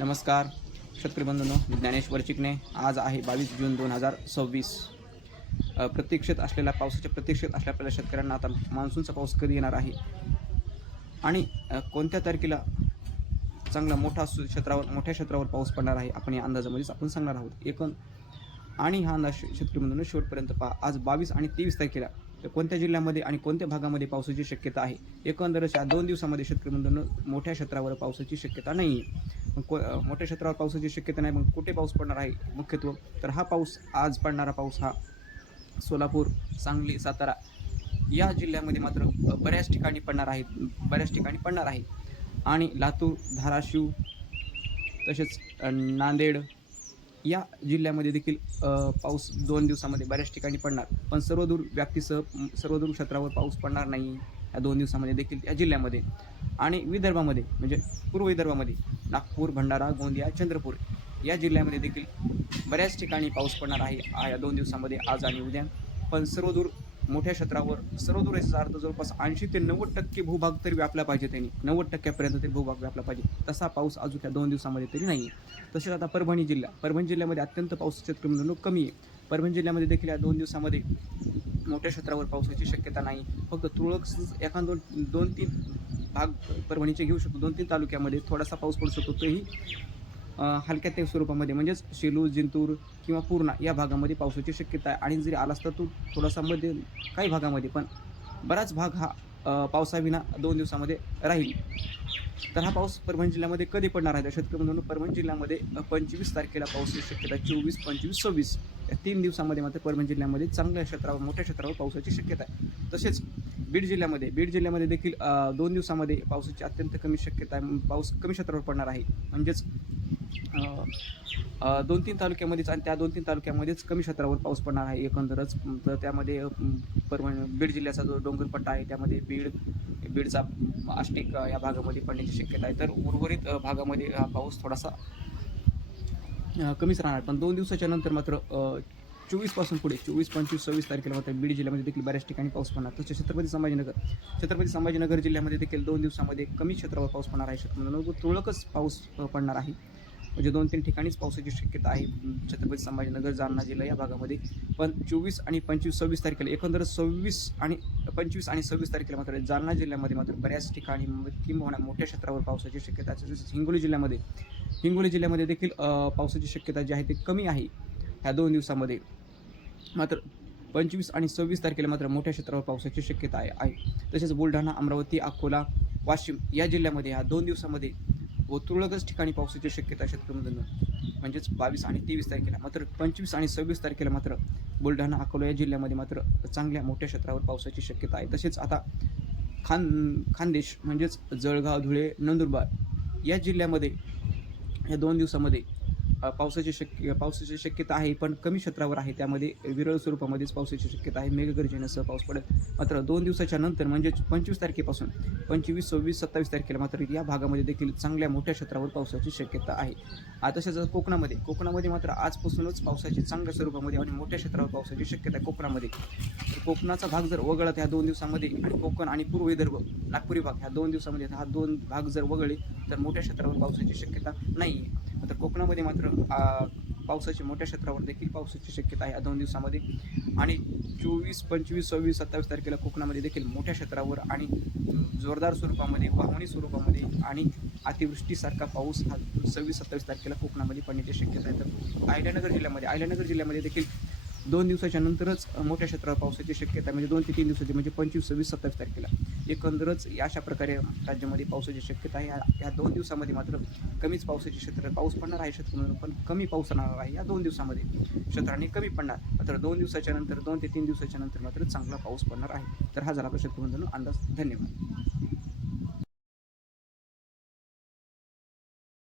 नमस्कार शेतकरी बंधूंनो, ज्ञानेश्वर चिकणे. आज आहे 22 जून 2026. प्रतीक्षेत असलेल्या पावसाच्या प्रतीक्षेत असलेल्या आपल्याला शेतकऱ्यांना आता मान्सूनचा पाऊस कधी येणार आहे आणि कोणत्या तारखेला चांगला मोठ्या क्षेत्रावर पाऊस पडणार आहे आपण या अंदाजामध्येच आपण सांगणार आहोत. आणि हा अंदाज शेतकरी बंधूंनो शेवटपर्यंत पहा. आज 22 आणि 23 तारखेला कोणत्या जिल्ह्यामध्ये आणि कोणत्या भागामध्ये पावसाची शक्यता आहे. एकंदरच या 2 दिवसामध्ये शेतकरी बंधूंनो मोठ्या क्षेत्रावर पावसाची शक्यता नाही आहे. मोठ्या क्षेत्रावर पावसाची शक्यता नाही. मग कुठे पाऊस पडणार आहे मुख्यत्वे तर हा पाऊस आज पडणारा पाऊस हा सोलापूर, सांगली, सातारा या जिल्ह्यामध्ये मात्र बऱ्याच ठिकाणी पडणार आहे. आणि लातूर, धाराशिव तसेच नांदेड या जिल्ह्यामध्ये देखील पाऊस 2 दिवसामध्ये बऱ्याच ठिकाणी पडणार. पण सर्वदूर सर्वदूर क्षेत्रावर पाऊस पडणार नाही या 2 दिवसामध्ये देखील या जिल्ह्यामध्ये. आणि विदर्भामध्ये म्हणजे पूर्व विदर्भामध्ये नागपूर, भंडारा, गोंदिया, चंद्रपूर या जिल्ह्यामध्ये देखील बऱ्याच ठिकाणी पाऊस पडणार आहे या 2 दिवसामध्ये, आज आणि उद्या. पण सर्वदूर मोठ्या क्षेत्रावर याचा अर्थ जवळपास 80 ते 90% भूभाग तरी व्यापला पाहिजे. त्यांनी 90% तरी भूभाग व्यापला पाहिजे. तसा पाऊस अजून या 2 दिवसामध्ये तरी नाही आहे. तसेच आता परभणी जिल्ह्यामध्ये अत्यंत पाऊस शेतकरी कमी आहे. परभणी जिल्ह्यामध्ये देखील या 2 दिवसामध्ये मोठ्या क्षेत्रावर पावसाची शक्यता नाही. फक्त तुरळक एखाद 2-3 भाग परभणीचे घेऊ शकतो. 2-3 तालुक्यामध्ये थोडासा पाऊस पडू शकतो. तोही हलक्या त्या स्वरूपामध्ये म्हणजेच शेलू, जिंतूर किंवा पूर्णा या भागामध्ये पावसाची शक्यता आहे. आणि जरी आला असता तो थोडासा मध्ये काही भागामध्ये, पण बराच भाग हा पावसाविना 2 दिवसामध्ये राहील. तर हा पाऊस परभणी जिल्ह्यामध्ये कधी पडणार आहे तर शेतकरी बंधूंनो, परभणी जिल्ह्यामध्ये 25 तारखेला पावसाची शक्यता आहे. 24, 25, 26 या 3 दिवसामध्ये मात्र परभणी जिल्ह्यामध्ये मोठ्या क्षेत्रावर पावसाची शक्यता आहे. तसेच बीड जिल्ह्यामध्ये देखील 2 दिवसामध्ये पावसाची अत्यंत कमी शक्यता आहे. पाऊस कमी क्षेत्रावर पडणार आहे. म्हणजेच 2-3 तालुक्यामध्येच, आणि त्या 2-3 तालुक्यामध्येच कमी क्षेत्रावर पाऊस पडणार आहे एकंदरच. तर त्यामध्ये बीड जिल्ह्याचा जो डोंगरपट्टा आहे त्यामध्ये बीडचा आष्टीक या भागामध्ये पडण्याची शक्यता आहे. तर उर्वरित भागामध्ये हा पाऊस थोडासा कमीच राहणार. पण 2 दिवसाच्या नंतर मात्र 24 पासून पुढे 24, 25, 26 तारखेला मात्र बीड जिल्ह्यामध्ये देखील बऱ्याच ठिकाणी पाऊस पडणार. तसेच छत्रपती संभाजीनगर जिल्ह्यामध्ये देखील 2 दिवसामध्ये कमी क्षेत्रावर पाऊस पडणार आहे. तुरळकच पाऊस पडणार आहे. म्हणजे 2-3 ठिकाणीच पावसाची शक्यता आहे छत्रपती संभाजीनगर, जालना जिल्हा या भागामध्ये. पण 24 आणि 25, 26 तारखेला एकंदर 25 आणि 26 तारखेला मात्र जालना जिल्ह्यामध्ये मात्र बऱ्याच ठिकाणी किंबहुना मोठ्या क्षेत्रावर पावसाची शक्यता आहे. तसेच हिंगोली जिल्ह्यामध्ये देखील पावसाची शक्यता जी आहे ती कमी आहे ह्या 2 दिवसामध्ये. मात्र 25 आणि 26 तारखेला मात्र मोठ्या क्षेत्रावर पावसाची शक्यता आहे. तसेच बुलढाणा, अमरावती, अकोला, वाशिम या जिल्ह्यामध्ये ह्या 2 दिवसामध्ये तुरळकच ठिकाणी पावसाची शक्यता शेतकऱ्यांना. म्हणजेच 22 आणि 23 तारखेला. मात्र 25 आणि 26 तारखेला मात्र बुलढाणा, अकोला या जिल्ह्यामध्ये मात्र चांगल्या मोठ्या क्षेत्रावर पावसाची शक्यता आहे. तसेच आता खानदेश म्हणजेच जळगाव, धुळे, नंदुरबार या जिल्ह्यामध्ये या 2 दिवसामध्ये पावसाची शक्यता आहे, पण कमी क्षेत्रावर आहे. त्यामध्ये विरळ स्वरूपामध्येच पावसाची शक्यता आहे. मेघगर्जनेसह पाऊस पडेल. मात्र 2 दिवसाच्या नंतर म्हणजेच 25 तारखेपासून 25, 26, 27 तारखेला मात्र या भागामध्ये देखील चांगल्या मोठ्या क्षेत्रावर पावसाची शक्यता आहे. तसेच कोकणामध्ये मात्र आजपासूनच पावसाची चांगल्या स्वरूपामध्ये आणि मोठ्या क्षेत्रावर पावसाची शक्यता आहे कोकणामध्ये. कोकणाचा भाग जर वगळला ह्या 2 दिवसामध्ये, आणि कोकण आणि पूर्व विदर्भ, नागपुरी भाग ह्या 2 दिवसामध्ये, हा 2 भाग जर वगळले तर मोठ्या क्षेत्रावर पावसाची शक्यता नाही आहे. तर कोकणामध्ये मात्र पावसाची मोठ्या क्षेत्रावर देखील पावसाची शक्यता आहे या 2 दिवसामध्ये. आणि 24, 25, 26, 27 तारखेला कोकणामध्ये देखील मोठ्या क्षेत्रावर आणि जोरदार स्वरूपामध्ये, वाहनी स्वरूपामध्ये आणि अतिवृष्टीसारखा पाऊस हा 26, 27 तारखेला कोकणामध्ये पडण्याची शक्यता आहे. तर अहिल्यानगर जिल्ह्यामध्ये देखील 2 दिवसाच्या नंतरच मोठ्या क्षेत्रावर पावसाची शक्यता, म्हणजे 2 ते 3 दिवसाची, म्हणजे 25, 26, 27 तारखेला एकंदरच अशा प्रकारे राज्यामध्ये पावसाची शक्यता आहे. या 2 दिवसामध्ये मात्र कमीच पाऊस पडणार आहे शेतकऱ्यांना, पण कमी पाऊस राहणार आहे या 2 दिवसामध्ये. क्षेत्राने कमी पडणार. मात्र 2 दिवसाच्या नंतर, 2 ते 3 दिवसाच्या नंतर मात्र चांगला पाऊस पडणार आहे. तर हा झाला आपला शेतकऱ्यांना अंदाज. धन्यवाद.